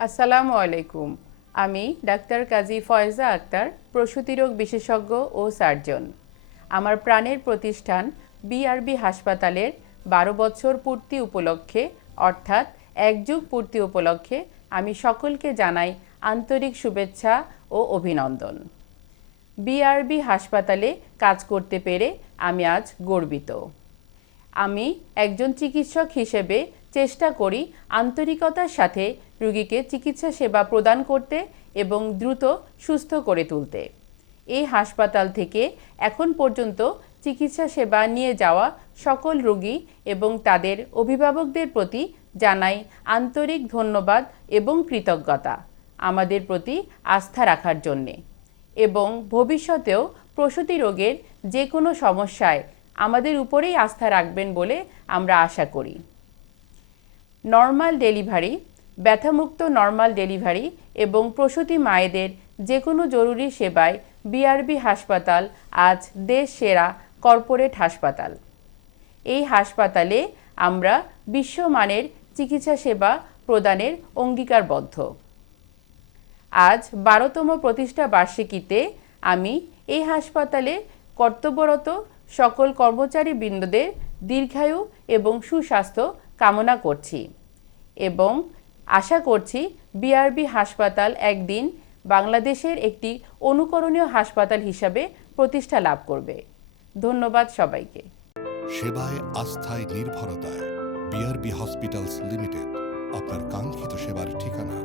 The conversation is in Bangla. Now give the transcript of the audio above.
আসসালামু আলাইকুম। আমি ডাক্তার কাজী ফয়েজা আক্তার, প্রসূতি রোগ বিশেষজ্ঞ ও সার্জন। আমার প্রাণের প্রতিষ্ঠান বিআরবি হাসপাতালের ১২ বছর পূর্তি উপলক্ষে অর্থাৎ ১ যুগ পূর্তি উপলক্ষে আমি সকলকে জানাই আন্তরিক শুভেচ্ছা ও অভিনন্দন। বিআরবি হাসপাতালে কাজ করতে পেরে আমি আজ গর্বিত। আমি একজন চিকিৎসক হিসেবে চেষ্টা করি আন্তরিকতার সাথে রোগীকে চিকিৎসা সেবা প্রদান করতে এবং দ্রুত সুস্থ করে তুলতে। এই হাসপাতাল থেকে এখন পর্যন্ত চিকিৎসা সেবা নিয়ে যাওয়া সকল রোগী এবং তাদের অভিভাবকদের প্রতি জানাই আন্তরিক ধন্যবাদ এবং কৃতজ্ঞতা আমাদের প্রতি আস্থা রাখার জন্যে, এবং ভবিষ্যতেও প্রসূতি রোগের যে কোনো সমস্যায় আমাদের উপরেই আস্থা রাখবেন বলে আমরা আশা করি। নর্মাল ডেলিভারি, ব্যথামুক্ত নর্মাল ডেলিভারি এবং প্রসূতি মায়েদের যে কোনো জরুরি সেবায় বিআরবি হাসপাতাল আজ দেশ সেরা কর্পোরেট হাসপাতাল। এই হাসপাতালে আমরা বিশ্বমানের চিকিৎসা সেবা প্রদানের অঙ্গীকারবদ্ধ। আজ ১২তম প্রতিষ্ঠা বার্ষিকীতে আমি এই হাসপাতালে কর্তব্যরত সকল কর্মচারীবৃন্দদের দীর্ঘায়ু এবং সুস্বাস্থ্য কামনা করছি এবং আশা করছি বিআরবি হাসপাতাল একদিন বাংলাদেশের একটি অনুকরণীয় হাসপাতাল হিসাবে প্রতিষ্ঠা লাভ করবে। ধন্যবাদ সবাইকে। সেবায়, আস্থায়, নির্ভরতায় বিআরবি হসপিটালস লিমিটেড আপনার কাঙ্ক্ষিত সেবার ঠিকানা।